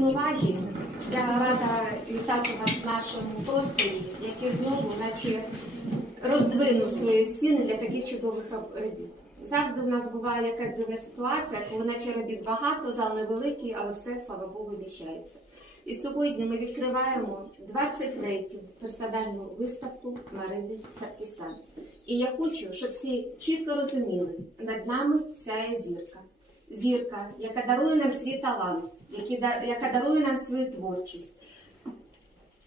Винуваді. Я рада вітати вас в нашому просторі, який знову, наче роздвинув свої стіни для таких чудових робіт. Завжди в нас буває якась дивна ситуація, коли наче робіт багато, зал невеликий, але все, слава Богу, вміщається. І сьогодні ми відкриваємо 23-ю персональну виставку Марини Саркісан. І я хочу, щоб всі чітко розуміли, над нами сяє зірка. Зірка, яка дарує нам свій талант, яка дарує нам свою творчість.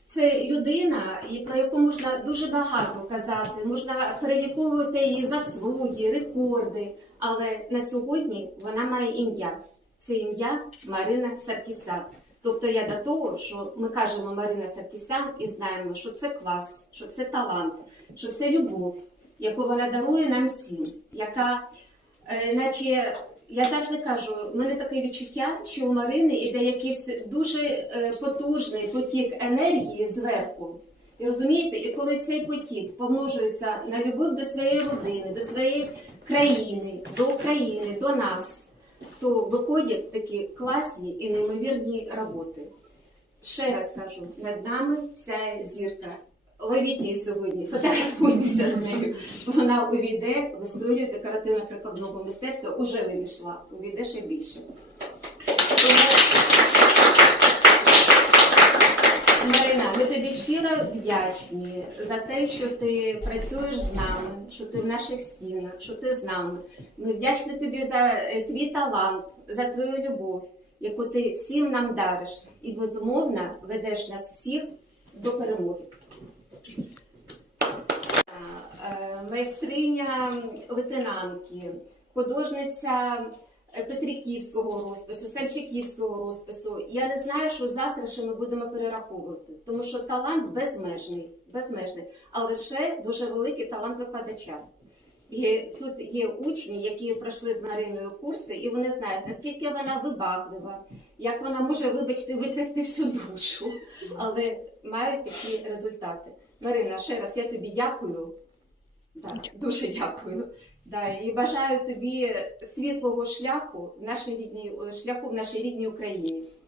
Це людина, про яку можна дуже багато казати, можна переліковувати її заслуги, рекорди. Але на сьогодні вона має ім'я. Це ім'я Марина Саркісян. Тобто я до того, що ми кажемо Марина Саркісян і знаємо, що це клас, що це талант, що це любов, яку вона дарує нам всім, яка, е, наче я завжди кажу, в мене таке відчуття, що у Марини йде якийсь дуже е, потужний потік енергії зверху. І розумієте, і коли цей потік помножується на любов до своєї родини, до своєї країни, до України, до нас, то виходять такі класні і неймовірні роботи. Ще раз кажу, над нами ця зірка. Ловіть її сьогодні, фотографуйтеся з нею. Вона увійде в історію декоративно-прикладного мистецтва, уже вийшла, увійде ще більше. Марина, ми тобі щиро вдячні за те, що ти працюєш з нами, що ти в наших стінах, що ти з нами. Ми вдячні тобі за е, твій талант, за твою любов, яку ти всім нам дариш, і безумовно ведеш нас всіх до перемоги. Е, майстриня лейтенантки, художниця е, Петриківського розпису, Санчиківського розпису. Я не знаю, що завтра ще ми будемо перераховувати, тому що талант безмежний, безмежний, але ще дуже великий талант викладача. І тут є учні, які пройшли з Мариною курси, і вони знають, наскільки вона вибаглива, як вона може, вибачте, витрясти всю душу, але мають такі результати. Марина, ще раз я тобі дякую. Да, дуже дякую. Да, і бажаю тобі світлого шляху в нашій рідній шляху в нашій рідній Україні.